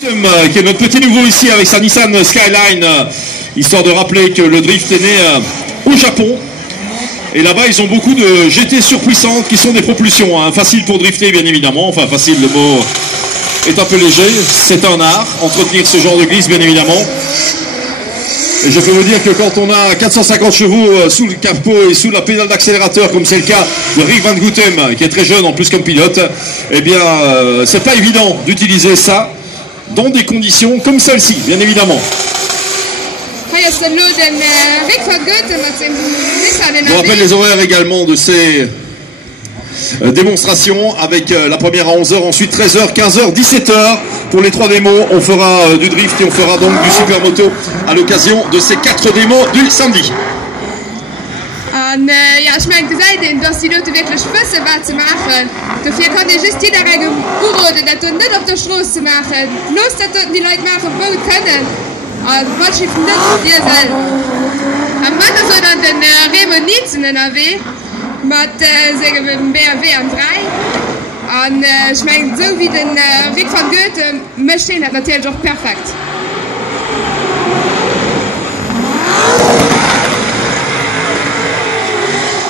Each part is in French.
Qui est notre petit nouveau ici avec sa Nissan Skyline, histoire de rappeler que le drift est né au Japon. Et là-bas, ils ont beaucoup de GT surpuissantes qui sont des propulsions, faciles pour drifter bien évidemment. Enfin, facile, le mot est un peu léger. C'est un art, entretenir ce genre de glisse bien évidemment. Et je peux vous dire que quand on a 450 chevaux sous le capot et sous la pédale d'accélérateur, comme c'est le cas de Rick Van Gouthem, qui est très jeune en plus comme pilote, eh bien, c'est pas évident d'utiliser ça dans des conditions comme celle-ci, bien évidemment. Je rappelle les horaires également de ces démonstrations, avec la première à 11h, ensuite 13h, 15h, 17h. Pour les 3 démos, on fera du drift et on fera donc du supermoto à l'occasion de ces 4 démos du samedi. En ja, ich meine, gesagt, dass die Leute wirklich wissen, was zu machen. Dafür kann ich just jeder anraten, das nicht auf der Straße zu machen. Bloß, dass die Leute machen, wo sie können. Was ich nicht dir selbst. Am Wetter soll dann den Remonizen in der W mit BMW M3. Und ich meine, so wie den Rick van Goethe möchte ich das natürlich auch perfekt.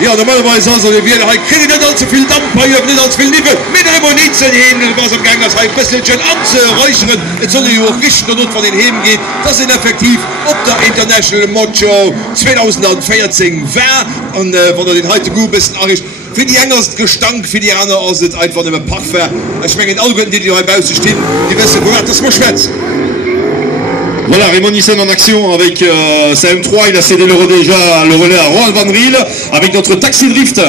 Ja, normalerweise also wir kriegen nicht allzu viel Dampf, nicht allzu viel Nippel. Mit Remonizen hin, was am Gang ist, ein bisschen anzureichern. Jetzt soll ja auch richtig dort von den Heben gehen. Das sind effektiv ob der International Mod Show 2014 war. Und wenn er den heute gut bist, für die anderen Gestank, für die anderen ist es einfach nicht mehr Parfum. Ich meine, die Augen, die hier bei uns stehen, die wissen, wo das muss schwätzen. Voilà, Raymond Nissen en action avec sa M3, il a cédé le relais à Rohan Van Riel avec notre taxi drift.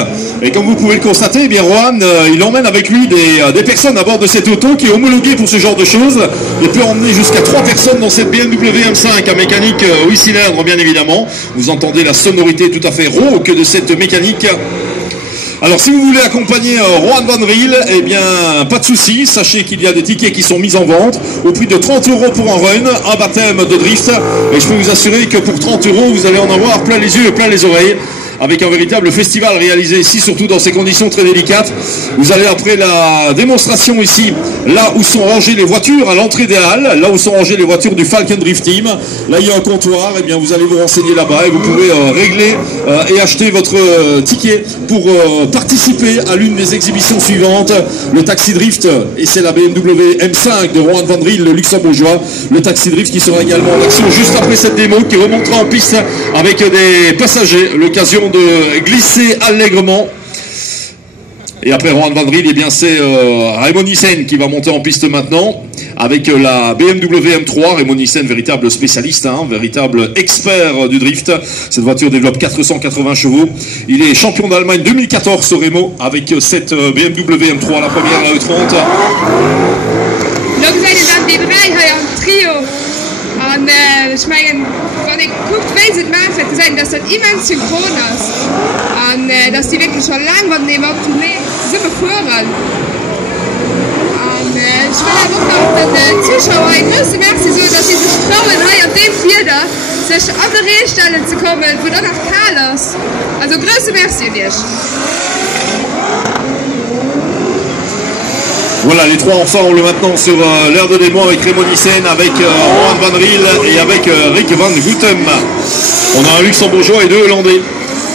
Et comme vous pouvez le constater, eh bien Rohan, il emmène avec lui des personnes à bord de cette auto qui est homologuée pour ce genre de choses. Il peut emmener jusqu'à 3 personnes dans cette BMW M5 à mécanique 8 cylindres bien évidemment. Vous entendez la sonorité tout à fait rauque de cette mécanique. Alors si vous voulez accompagner Rohan Van Riel, eh bien pas de souci, sachez qu'il y a des tickets qui sont mis en vente au prix de 30 € pour un run, un baptême de drift, et je peux vous assurer que pour 30 € vous allez en avoir plein les yeux et plein les oreilles, avec un véritable festival réalisé ici, surtout dans ces conditions très délicates. Vous allez après la démonstration ici, là où sont rangées les voitures, à l'entrée des halles, là où sont rangées les voitures du Falcon Drift Team. Là il y a un comptoir, et bien vous allez vous renseigner là-bas et vous pouvez régler et acheter votre ticket pour participer à l'une des exhibitions suivantes, le Taxi Drift, et c'est la BMW M5 de Rohan Van Riel, le luxembourgeois. Le Taxi Drift qui sera également en action juste après cette démo, qui remontera en piste avec des passagers, l'occasion de glisser allègrement. Et après Rohan Van Riel, eh bien c'est Raymond Nissen qui va monter en piste maintenant avec la BMW M3. Raymond Nissen, véritable spécialiste, véritable expert du drift. Cette voiture développe 480 chevaux. Il est champion d'Allemagne 2014, ce Remo, avec cette BMW M3, la première à E30. Donc zijn er dan die 3 trio. En ich meine, wenn ich gucke, wie sie es machen, zu sagen, dass das immens synchron ist. Und dass die wirklich schon lange von dem Tournee super fahren. Und ich will einfach noch den Zuschauern ein größtes Merci so, dass sie sich trauen, hier auf dem Vierter sich an der Rehstelle zu kommen, wo dann noch kahl ist. Also größtes Merci dir. Voilà, les 3 enfants roulent maintenant sur l'aire de démon avec Raymond Nissen, avec Rohan Van Riel et avec Rick Van Gouthem. On a un luxembourgeois et 2 hollandais.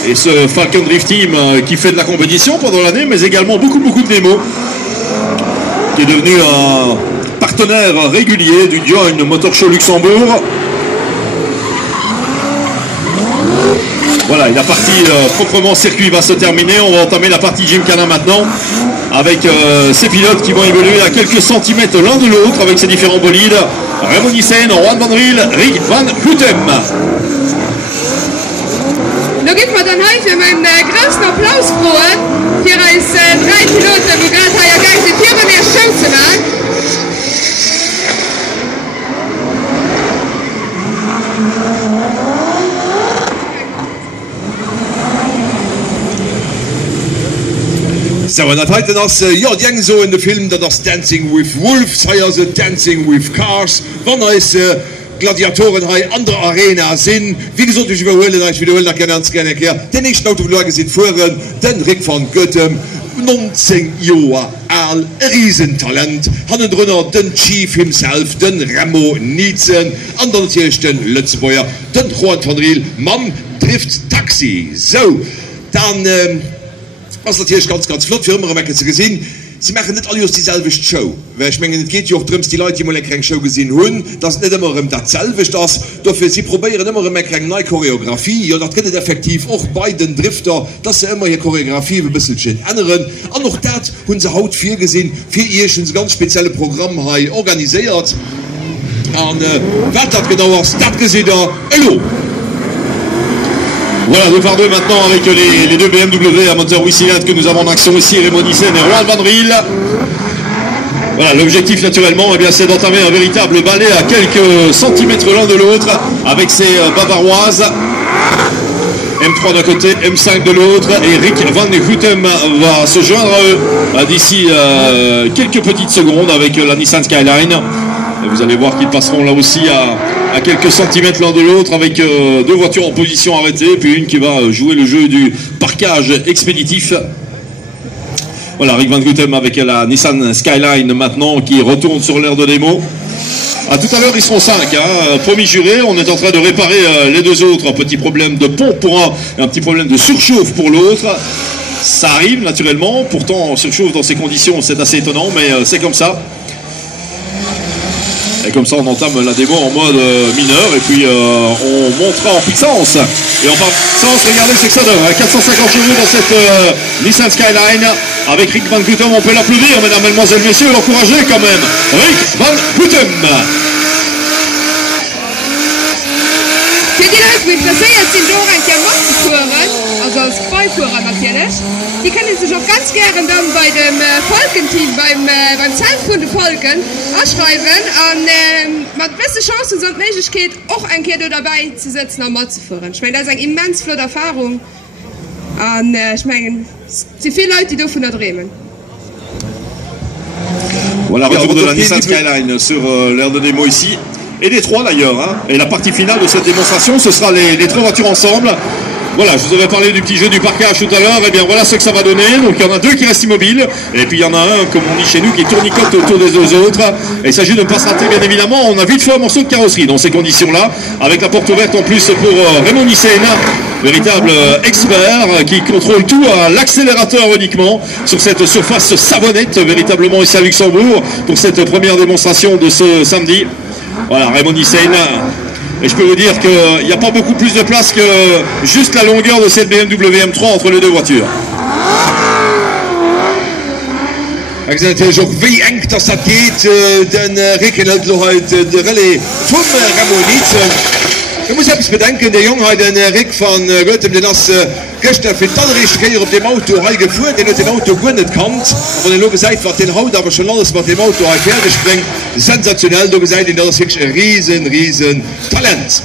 Et ce Falcon Drift Team qui fait de la compétition pendant l'année, mais également beaucoup de démos, qui est devenu un partenaire régulier du Join Motor Show Luxembourg. Voilà, la partie proprement circuit va se terminer. On va entamer la partie Gymkhana maintenant, avec ces pilotes qui vont évoluer à quelques centimètres l'un de l'autre avec ces différents bolides. Raymond Nissen, Rohan Van Riel, Rick Van Gouthem. Da gibt man dann heute meinen größten Applaus frohen. Hier ist 3 Piloten, die gerade hier gegangen sind, hier mehr Show zu machen. So, und das heute das ja, die so in dem Film, das Dancing with Wolves, also Dancing with Cars. Wenn ist Gladiatoren andere Arena sind. Wie gesagt, ich wiederhole ganz gerne. Den nächsten Autolage sind vorhin den Rick van Goethem, 19 Jahre alt, Riesentalent. Haben drunter den Chief himself, den Remo Nietzen, an der natürlich den Lützebäuer, den Juan van Riel, Mann trifft Taxi. So, dann was natürlich ganz flott für immer zu gesehen. Sie machen nicht alle dieselbe Show. Ich meine, es geht ja auch darum, die Leute, die mal eine Show gesehen haben, dass nicht immer dasselbe ist. Dafür sie probieren immer eine neue Choreografie. Ja, das geht effektiv auch bei den Drifter, dass sie immer ihre Choreografie ein bisschen ändern. Und auch das haben sie heute viel gesehen. Für ihr schon ein ganz spezielles Programm organisiert. Und was das genau ist, das gesehen da. Hallo! Voilà, 2 par 2 maintenant avec les deux BMW à moteur 8 cylindres que nous avons en action ici, Remo Nietzen et Roald van Riel. Voilà, l'objectif naturellement, eh bien, c'est d'entamer un véritable balai à quelques centimètres l'un de l'autre avec ces Bavaroises. M3 d'un côté, M5 de l'autre, et Rick van Goethem va se joindre à eux d'ici quelques petites secondes avec la Nissan Skyline. Et vous allez voir qu'ils passeront là aussi à quelques centimètres l'un de l'autre avec 2 voitures en position arrêtée, puis une qui va jouer le jeu du parquage expéditif. Voilà, Rick van Goethem avec la Nissan Skyline maintenant qui retourne sur l'aire de démo. À tout à l'heure, ils seront 5, hein. Promis juré, on est en train de réparer les 2 autres. Un petit problème de pompe pour un et un petit problème de surchauffe pour l'autre. Ça arrive naturellement, pourtant surchauffe dans ces conditions, c'est assez étonnant, mais c'est comme ça. Et comme ça, on entame la démo en mode mineur et puis on montera en puissance. Et en puissance, regardez ce que ça donne. 450 chevaux dans cette Nissan Skyline. Avec Rick van Goethem, on peut l'applaudir, mesdames, mesdemoiselles, messieurs, l'encourager quand même. Rick van Goethem. Für die Leute, die interessiert sind, auch ein Kermot zu führen, also als Beiführer natürlich, die können sich auch ganz gerne dann bei dem Volkenteam, beim Zelt von den Volken anschreiben und mit besten Chancen und Möglichkeit auch ein Kerl dabei zu sitzen und mitzuführen. Ich meine, das ist eine immens flotte Erfahrung und ich meine, es sind viele Leute, die davon träumen. Voilà, retour de la Nissan Skyline sur l'aire de démo ici. Et les 3 d'ailleurs, hein. Et la partie finale de cette démonstration, ce sera les 3 voitures ensemble. Voilà, je vous avais parlé du petit jeu du parquage tout à l'heure, et bien voilà ce que ça va donner. Donc il y en a 2 qui restent immobiles, et puis il y en a un, comme on dit chez nous, qui tournicote autour des 2 autres. Et il s'agit de ne pas se rater, bien évidemment. On a vite fait un morceau de carrosserie dans ces conditions-là, avec la porte ouverte en plus pour Remo Nietzen, véritable expert qui contrôle tout à l'accélérateur uniquement sur cette surface savonnette, véritablement ici à Luxembourg, pour cette première démonstration de ce samedi. Voilà, Remo Nietzen. Et je peux vous dire qu'il n'y a pas beaucoup plus de place que juste la longueur de cette BMW M3 entre les 2 voitures. Ik zei natuurlijk ook wie eng dat dat geht, dan rekenen we uit de rally van Remo Nietzen. Je moet even bedenken, de jongen, Rick van Goethem, den has gestern für Talrichkeier op dem Auto gefuhr, den hat den Auto gut nicht kannt, aber den Loge seit wat den Haut aber schon alles mit dem Auto fertig springt, sensationell, du gesagt, das ist wirklich ein riesen Talent.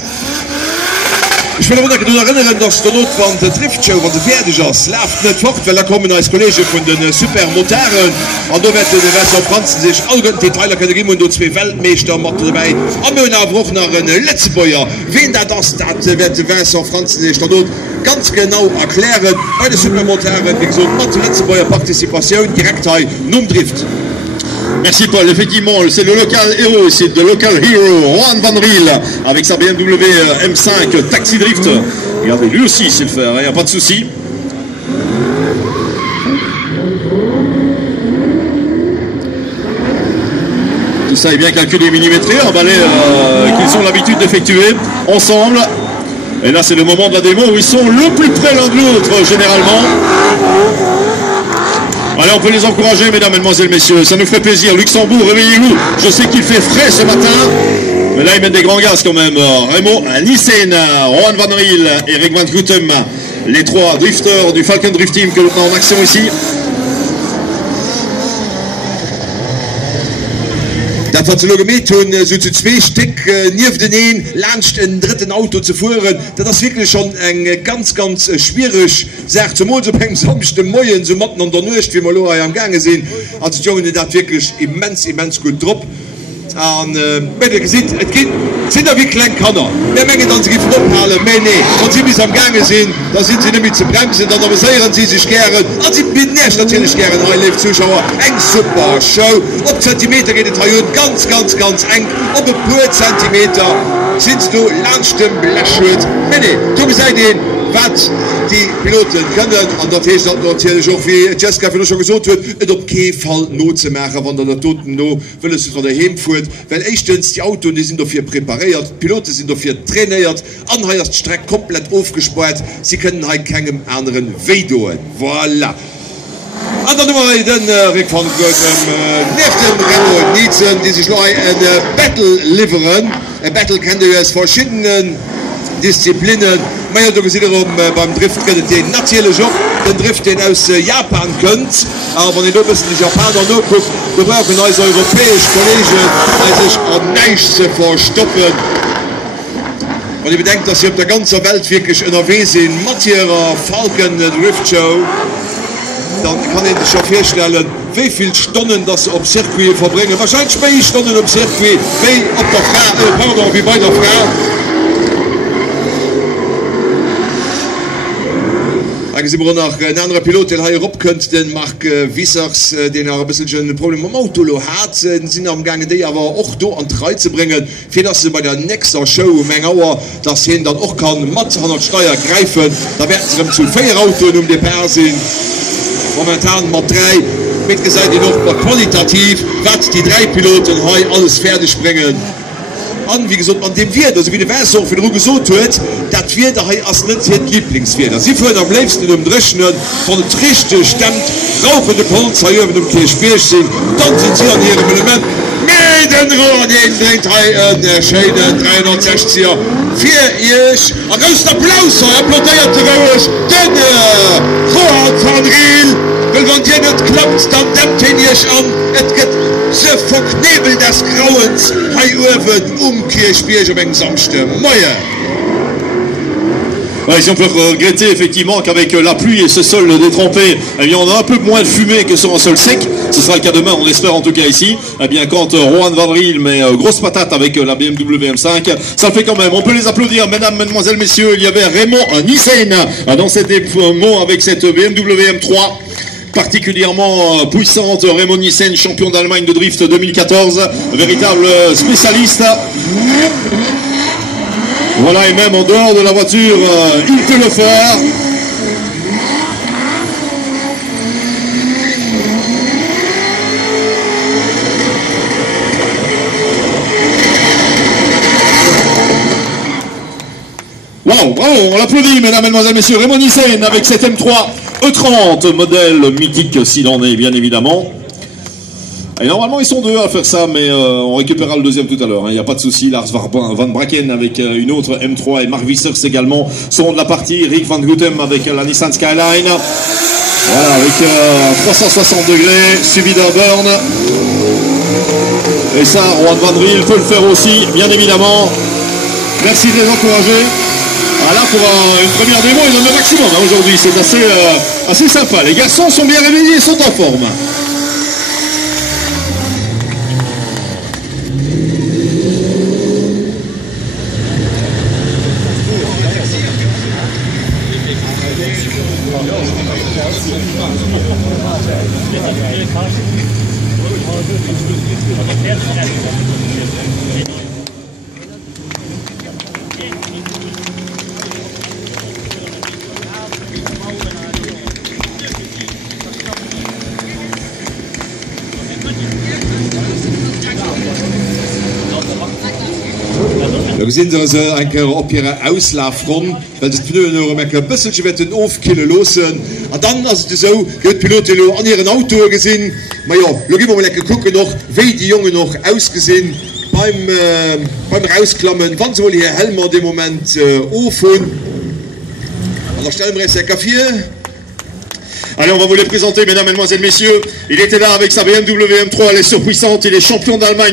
Ich will aber erinnern, dass der Notwand der Driftshow von der Pferdejazz läuft nicht fort, weil da kommen als Kollege von den Supermotoren und da wird der Vincent Franzen sich alle Detailer können geben und 2 Weltmeister mit dabei. Und wir haben auch noch einen Letztebäuer. Wen das wird Vincent Franzen sich da ganz genau erklären. Bei den Supermotoren, wie gesagt, mit der Letztebäuer Partizipation direkt nun Drift. Merci Paul, effectivement c'est le local héros, c'est le local hero, Roald van Riel avec sa BMW M5 Taxi Drift. Regardez, lui aussi il sait le faire, il n'y a pas de souci. Tout ça est bien calculé et millimétré, un balai qu'ils ont l'habitude d'effectuer ensemble. Et là c'est le moment de la démo où ils sont le plus près l'un de l'autre généralement. Allez, on peut les encourager, mesdames, mesdemoiselles, messieurs. Ça nous ferait plaisir. Luxembourg, réveillez-vous. Je sais qu'il fait frais ce matin. Mais là, ils mettent des grands gaz quand même. Remo Nietzen, Roald van Riel et Rick van Goethem. Les 3 drifters du Falcon Drift Team que l'on a en action ici. Dat wat ze nog mee doen, so zu 2 Stück neben den lernst ein dritten Auto zu fahren, das ist wirklich schon ein ganz schwierig, sagt zum Mond beim samsten Morgen, so mitten an der Nacht, wie wir am Gange sehen. Also die Jungen, das wirklich immens gut drauf. an gesinn et gin sind wie klein kannner. Der Menge dann sie ophalen nee und sie bis am gange sinn, da sind sie nämlich zu bremsen, dann seieren sie sich gern an sie bin nicht natürlich gern live Zuschauer eng super Show op Zentimeter geht ganz eng op e paar Zentimeter sindst du langstem belächelt du se den wat die Piloten können an der Test natürlich auch wie Jessica schon gesagt wird et op ke Fall not zu machen wann der toten no will es von der hemfurt weil echtens die Auto die sind dafür präpariert Piloten sind dafür trainiert anheierst Streck komplett aufgespart sie können halt keinem anderen Vedoen voilà. Und dann den Rick van Nechten Renault Nietzen, die sich noch ein Battle liveren. Ein Battle kennt ihr aus verschiedenen Disziplinen. Meier du gesehen beim Drift könnt den natürlich auch den Drift den aus Japan könnt. Aber wenn ihr ein bisschen die Japaner nur guckt, wir brauchen als europäische Kollegen, sich am nächsten verstoppen. Und ich bedenke, dass ihr auf der ganzen Welt wirklich NRW sind. Mattierer Falken Drift Show. Dann kann ich schon feststellen, wie viele Stunden das auf Circuit verbringen. Wahrscheinlich 2 Stunden auf Circuit, wie bei der Frau. Da sind wir noch ein anderer Pilot, den hier rup könnt, den Marc Wissers, den ein bisschen ein Problem am Auto hat, sind am Gange, die aber auch da an 3 zu bringen, für das sie bei der nächsten Show, Mengauer, dass sie dann auch kann, mit 100 Steuer greifen, da werden sie zu 4 Autos um die Persien. Momentan mat 3 mit gesagt die noch qualitativ wat die 3 Piloten he alles fertig bringen an wie gesagt an dem wird also wie die Version für Ruge so tut dat wir da as net Lieblingsfeder sie führen am liebsten Drechnen von trichte stemmt rauchende Polizei dem Kirchspiel sind dann sind sie an ihrem Element Schäden 360er 4 an größter Applaus applaudiert den van Riel will man dir net klappt dann dämmt ihn an et get se verknebel des Grauens Heiwen Kirchspiel eng samste Meier. Ouais, si on peut regretter effectivement qu'avec la pluie et ce sol détrempé, eh bien, on a un peu moins de fumée que sur un sol sec. Ce sera le cas demain, on espère en tout cas ici. Eh bien, quand Rohan Van Riel met grosse patate avec la BMW M5, ça le fait quand même. On peut les applaudir, mesdames, mesdemoiselles, messieurs. Il y avait Raymond Nissen dans cet événement avec cette BMW M3. Particulièrement puissante, Raymond Nissen, champion d'Allemagne de drift 2014, véritable spécialiste. Voilà, et même en dehors de la voiture, il peut le faire. Wow, bravo, on l'applaudit, mesdames, mesdemoiselles, messieurs. Raymond Nissen avec cette M3 E30, modèle mythique s'il en est, bien évidemment. Et normalement ils sont 2 à faire ça, mais on récupérera le deuxième tout à l'heure, il n'y a pas de souci. Lars Van Braken avec une autre M3 et Marc Wissers également seront de la partie. Rick Van Gutem avec la Nissan Skyline. Voilà, avec 360 degrés, suivi d'un burn. Et ça, Rohan Van Riel peut le faire aussi, bien évidemment. Merci de les encourager. Voilà, pour une première démo, ils donnent le maximum aujourd'hui, c'est assez sympa. Les garçons sont bien réveillés et sont en forme. Wir sind also ein op ihre Auslauffront, weil das Pneumecker bisschen wird den aufkillen losen. Und dann also so wird Piloten an ihren Auto gesehen. Aber ja, lo gehen wir mal gucken noch, wie die Jungen noch ausgesehen beim Rausklammen. Wann soll hier Helmer dem Moment offen? Alors stellen wir un café. Allez, on va vous les présenter, mesdames, mesdemoiselles, messieurs. Il était là avec sa BMW M3, elle est surpuissante, il est champion d'Allemagne.